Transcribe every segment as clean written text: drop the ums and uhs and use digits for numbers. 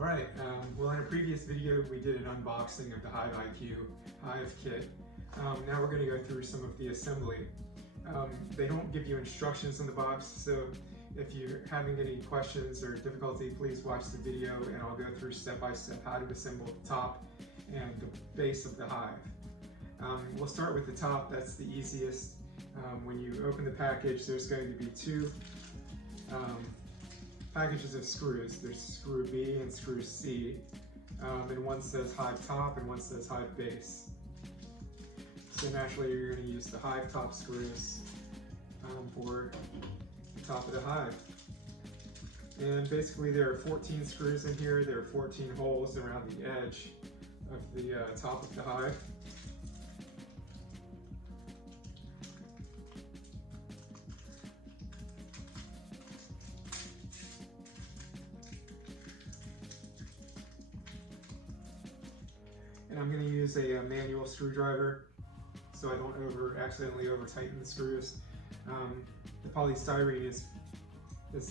Alright, well in a previous video we did an unboxing of the HiveIQ Hive kit. Now we're going to go through some of the assembly. They don't give you instructions in the box, so if you're having any questions or difficulty, please watch the video and I'll go through step by step how to assemble the top and the base of the hive. We'll start with the top, that's the easiest. When you open the package, there's going to be two packages of screws. There's screw B and screw C, and one says hive top and one says hive base. So naturally you're going to use the hive top screws for the top of the hive. And basically there are 14 screws in here, there are 14 holes around the edge of the top of the hive. And I'm going to use a manual screwdriver so I don't accidentally over tighten the screws. The polystyrene is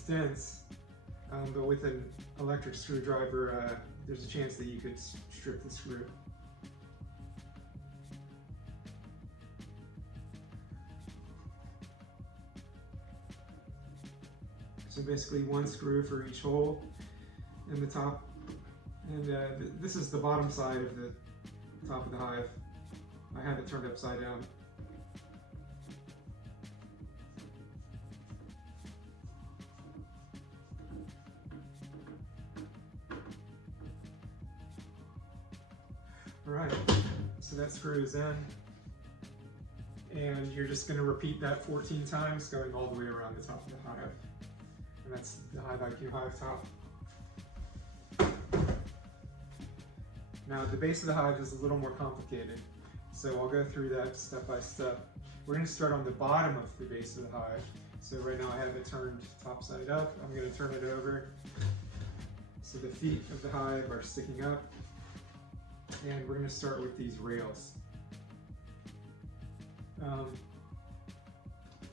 dense, but with an electric screwdriver there's a chance that you could strip the screw. So basically one screw for each hole in the top. And this is the bottom side of the top of the hive. I have it turned upside down. Alright, so that screw is in. And you're just going to repeat that 14 times, going all the way around the top of the hive. And that's the HiveIQ Hive top. Now the base of the hive is a little more complicated, so I'll go through that step by step. We're going to start on the bottom of the base of the hive. So right now I have it turned top side up. I'm going to turn it over so the feet of the hive are sticking up, and we're going to start with these rails.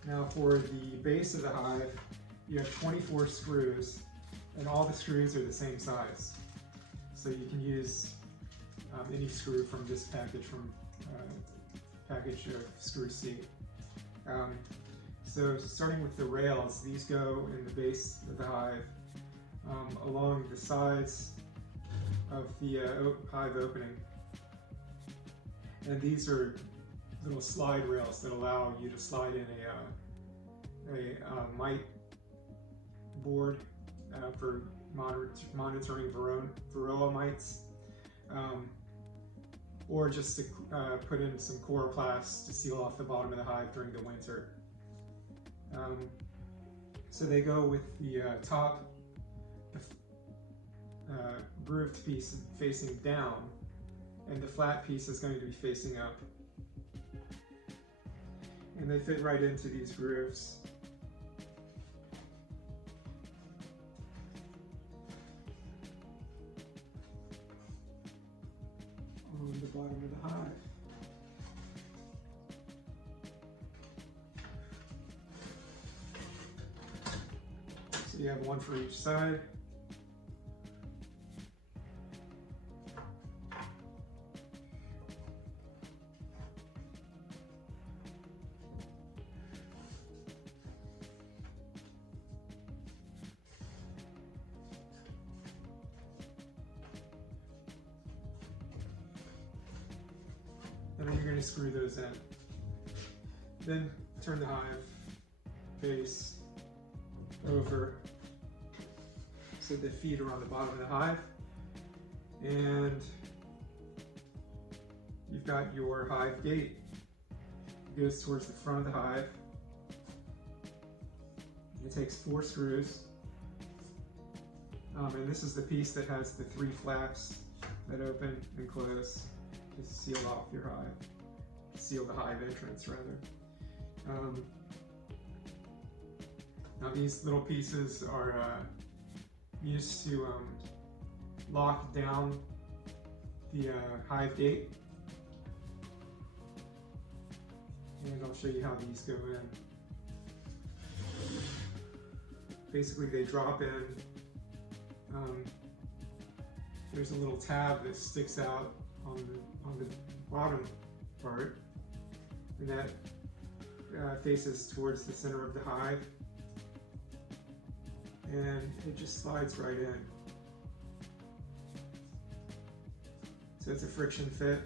Now for the base of the hive, you have 24 screws, and all the screws are the same size. So you can use any screw from this package, from package of screw C. So starting with the rails, these go in the base of the hive along the sides of the hive opening. And these are little slide rails that allow you to slide in a mite board for monitoring varroa mites, or just to put in some chloroplasts to seal off the bottom of the hive during the winter. So they go with the top grooved piece facing down, and the flat piece is going to be facing up. And they fit right into these grooves. On the bottom of the hive. So you have one for each side. And then you're going to screw those in. Then turn the hive base over so the feet are on the bottom of the hive. And you've got your hive gate. It goes towards the front of the hive. It takes 4 screws. And this is the piece that has the 3 flaps that open and close to seal off your hive, seal the hive entrance rather. Now these little pieces are used to lock down the hive gate, and I'll show you how these go in. Basically they drop in there's a little tab that sticks out on the bottom part, and that faces towards the center of the hive, and it just slides right in. So it's a friction fit,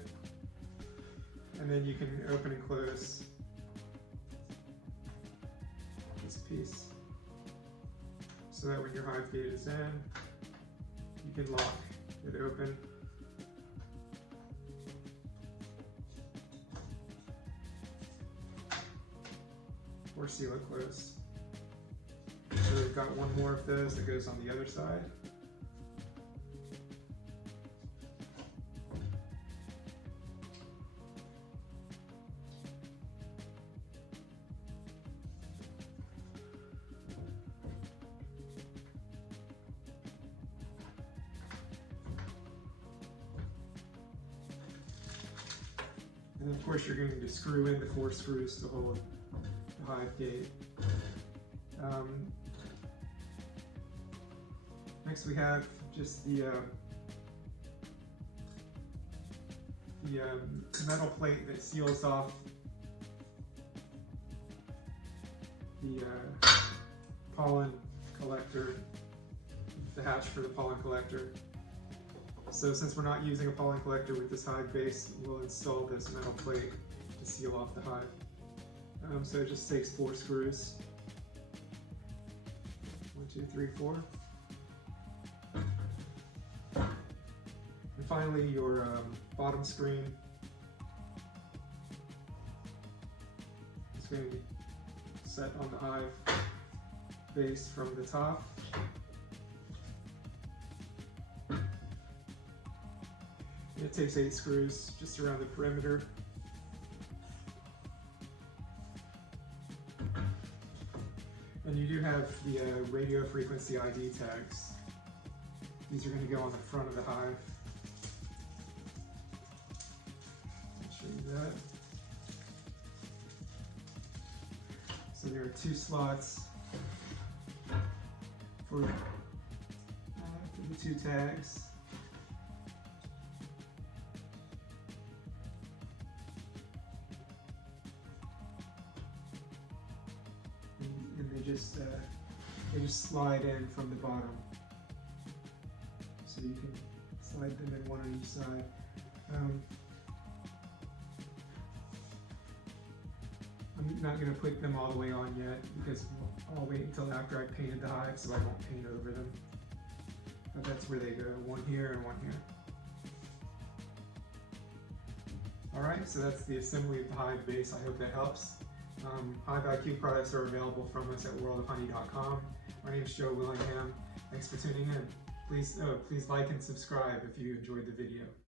and then you can open and close this piece so that when your hive gate is in, you can lock it open. Or seal it closed. So we've got one more of those that goes on the other side. And of course you're going to screw in the 4 screws to hold the hive gate. Next we have just the metal plate that seals off the pollen collector, the hatch for the pollen collector. So since we're not using a pollen collector with this hive base, we'll install this metal plate to seal off the hive. So it just takes 4 screws. 1, 2, 3, 4. And finally your bottom screen is going to be set on the hive base from the top. And it takes 8 screws just around the perimeter. And you do have the radio frequency ID tags. These are going to go on the front of the hive. I'll show you that. So there are 2 slots for the 2 tags. And they just slide in from the bottom. So you can slide them in one on each side. I'm not going to put them all the way on yet because I'll wait until after I painted the hive, so I won't paint over them. But that's where they go, one here and one here. Alright, so that's the assembly of the hive base. I hope that helps. HiveIQ products are available from us at worldofhoney.com. My name is Joe Willingham. Thanks for tuning in. Please like and subscribe if you enjoyed the video.